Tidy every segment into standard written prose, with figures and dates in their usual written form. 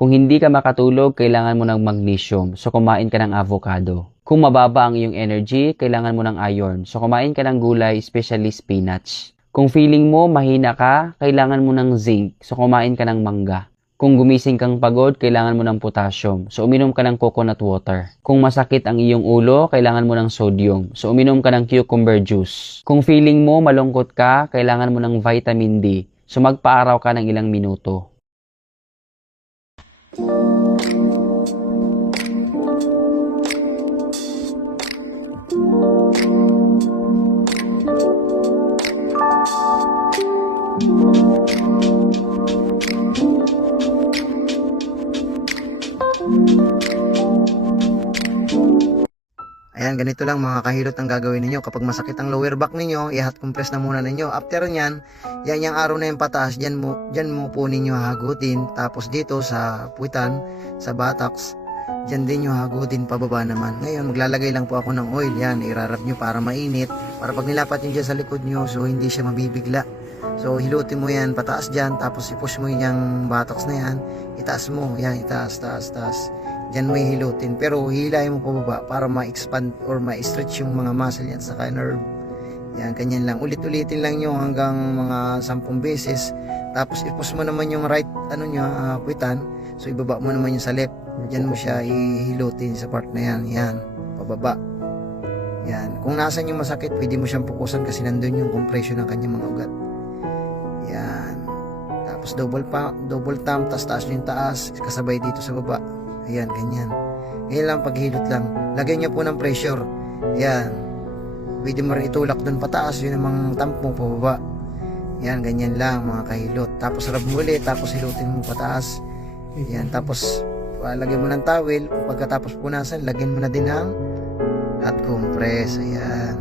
Kung hindi ka makatulog, kailangan mo ng magnesium, so kumain ka ng avocado. Kung mababa ang iyong energy, kailangan mo ng iron, so kumain ka ng gulay, especially spinach. Kung feeling mo mahina ka, kailangan mo ng zinc, so kumain ka ng mangga. Kung gumising kang pagod, kailangan mo ng potassium, so uminom ka ng coconut water. Kung masakit ang iyong ulo, kailangan mo ng sodium, so uminom ka ng cucumber juice. Kung feeling mo malungkot ka, kailangan mo ng vitamin D, so magpaaraw ka ng ilang minuto. Ayan, ganito lang mga kahilot ang gagawin ninyo. Kapag masakit ang lower back ninyo, i-hot compress na muna ninyo. After nyan, yan yung araw na yung pataas, dyan mo po ninyo hagutin. Tapos dito sa puwitan, sa buttocks, dyan din nyo hagutin pababa naman. Ngayon, maglalagay lang po ako ng oil. Yan, irarab nyo para mainit. Para pag nilapat nyo dyan sa likod nyo, so hindi siya mabibigla. So, hilutin mo yan, pataas dyan. Tapos i-push mo yung buttocks na yan. Itaas mo, yan, itaas, taas. Diyan mo hilutin, pero hilahin mo pababa para ma-expand or ma-stretch yung mga muscle yan sa nerve. Yan, ganyan lang. Ulit-ulitin lang nyo hanggang mga 10 beses. Tapos i-push mo naman yung right, puwitan. So ibaba mo naman yung sa left. Diyan mo siya ihilutin sa part na yan. Yan, pababa. Yan. Kung nasan yung masakit, pwede mo siyang pukusan kasi nandun yung compression ng kanyang mga ugat. Yan. Tapos double thumb, taas yung taas, kasabay dito sa baba. Ayan, ganyan. Ganyan lang, paghilot lang. Lagyan niyo po ng pressure. Ayan. Pwede mo rin itulak doon pataas. Yun namang tampong pababa. Ayan, ganyan lang mga kahilot. Tapos rub mo ulit. Tapos hilutin mo pataas. Ayan. Tapos lagyan mo ng towel. Pagkatapos punasan, lagyan mo na din ng hot compress. Ayan.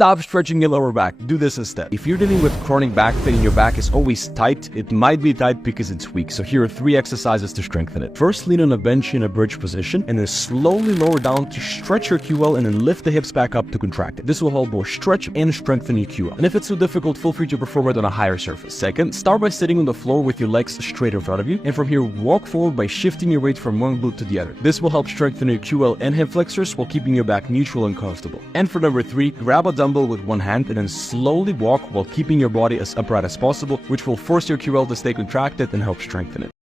Stop stretching your lower back. Do this instead. If you're dealing with chronic back pain and your back is always tight, it might be tight because it's weak. So here are 3 exercises to strengthen it. First, lean on a bench in a bridge position and then slowly lower down to stretch your QL and then lift the hips back up to contract it. This will help both stretch and strengthen your QL. And if it's too difficult, feel free to perform it on a higher surface. Second, start by sitting on the floor with your legs straight in front of you. And from here, walk forward by shifting your weight from one glute to the other. This will help strengthen your QL and hip flexors while keeping your back neutral and comfortable. And for number 3, grab a dumbbell with one hand and then slowly walk while keeping your body as upright as possible, which will force your QL to stay contracted and help strengthen it.